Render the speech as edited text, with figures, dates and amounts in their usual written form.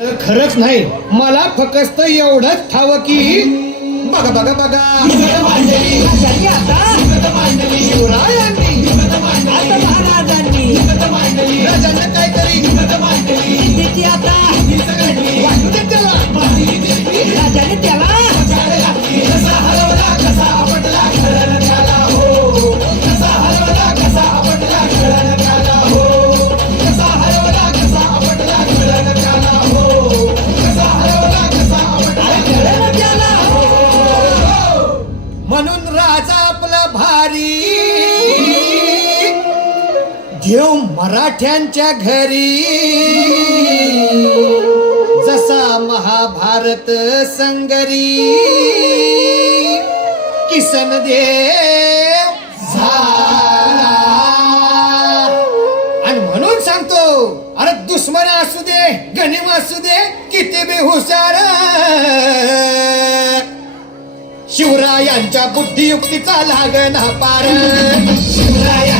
खरंच नाही, मला फक्त एवढंच ठाव की बघा बघा बघा शिवरायांनी राजांना काहीतरी वाटू दे त्याला म्हणून राजा आपला भारी देव मराठ्यांच्या घरी जसा महाभारत संगरी किसन देव झाला. आणि म्हणून सांगतो, अरे दुश्मन असू दे गनिम असू दे किती बी हुशार, शिवरायांच्या बुद्धियुक्तीचा लागना पार. शिवराया